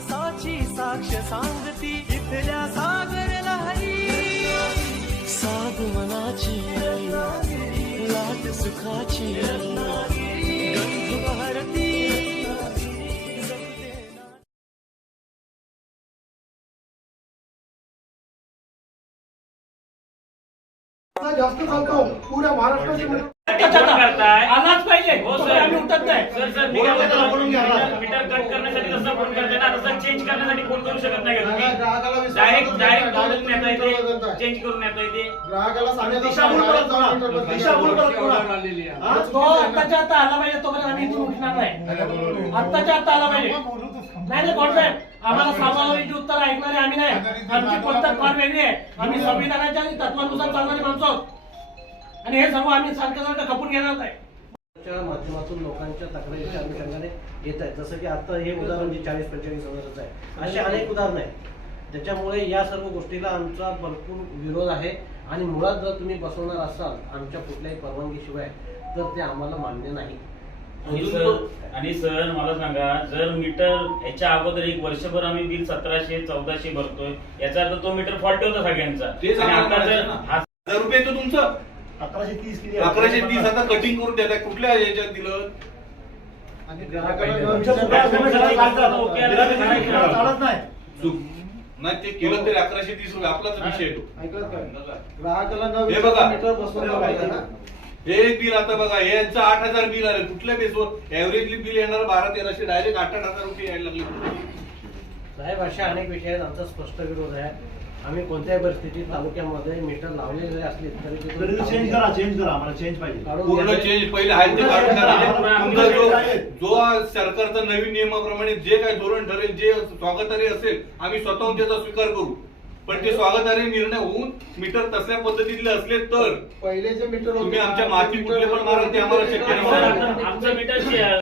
इतिहासाची साक्ष सांगती इथल्या सागर लहरी साधू मनाची लाट सुखाची जास्त चालतो. पुऱ्या महाराष्ट्राची आलाच पाहिजे. हो आम्ही उठत नाही. मीटर कट करण्यासाठी फोन करताय. चेंज करण्यासाठी फोन करू शकत नाही का तुम्ही? ग्राहकाला विश्वास डायरेक्ट. डायरेक्ट येता चेंज करून येते ग्राहकाला सांगितलं दिशाभूल करत दिशाभूल. करत. हा? तो आत्ताच्या आता आला पाहिजे तोपर्यंत आम्ही इथून उठणार नाही. आत्ताच्या आता आला पाहिजे. नाही नाही कोण साहेब? आम्हाला सामावरीची उत्तर ऐकणारे आम्ही नाही. आमची पद्धत फार वेगळी आहे. आम्ही संविधानाच्या आणि तत्वानुसार चालणारी माणसं आहोत. आणि हे सर्व आम्ही सारखं सारखं खपून घेणार नाही. माध्यमातून लोकांच्या तक्रारीच्या अनुषंगाने येत आहेत. जसं की आता हे उदाहरण जे चाळीस पंचेचाळीस हजाराचं आहे. असे अनेक उदाहरण आहेत. त्याच्यामुळे या सर्व गोष्टीला आमचा भरपूर विरोध आहे. आणि मुळात जर तुम्ही बसवणार असाल आमच्या कुठल्याही परवानगीशिवाय तर ते आम्हाला मान्य नाही. आणि सर आणि सर मला सांगा जर मीटर याच्या अगोदर एक वर्षभर आम्ही बिल सतराशे चौदाशे भरतोय याचा अर्थ तो मीटर फॉल्ट होता सगळ्यांचा. रुपये तुमचं. अकराशे तीस किती अकराशे तीस आता कटिंग करून देताय. कुठल्या याच्यात दिलं? आणि ग्राहकाला तुमच्या सगळं चालत नाही. चूक. नाही ते केलं तरी अकराशे तीस रुपये. आपलाच विषय आहे तो. ऐकलं का? ग्राहकाला न हे विचारता बघा. मीटर बसवलं पाहिजे ना. हे बिल आता बघा हे यांचं आठ हजार बिल आलं. कुठल्या बेसवर? ऍव्हरेजली बिल येणार बारा तेराशे. डायरेक्ट आठ आठ हजार रुपये यायला लागले. साहेब अशा अनेक विषय आहेत आमचा स्पष्ट विरोध आहे आम्ही कोणत्याही परिस्थितीत तालुक्यामध्ये मीटर लावले जरी असले तरी ते चेंज करा चेंज करा आम्हाला चेंज पाहिजे पूर्ण. चेंज पहिले आहे ते काढून करा. तुमचा जो जो सरकारचा नवीन नियमाप्रमाणे जे काय धोरण ठरेल जे स्वागतार्ह असेल आम्ही स्वतःहून त्याचा स्वीकार करू पण ते स्वागतार्ह निर्णय होऊन मीटर तसल्या पद्धतीतले असले तर पहिले जे मीटर होते तुम्ही आमच्या माती कुठले पण मारा ते आम्हाला शक्य नाही. आमचं मीटर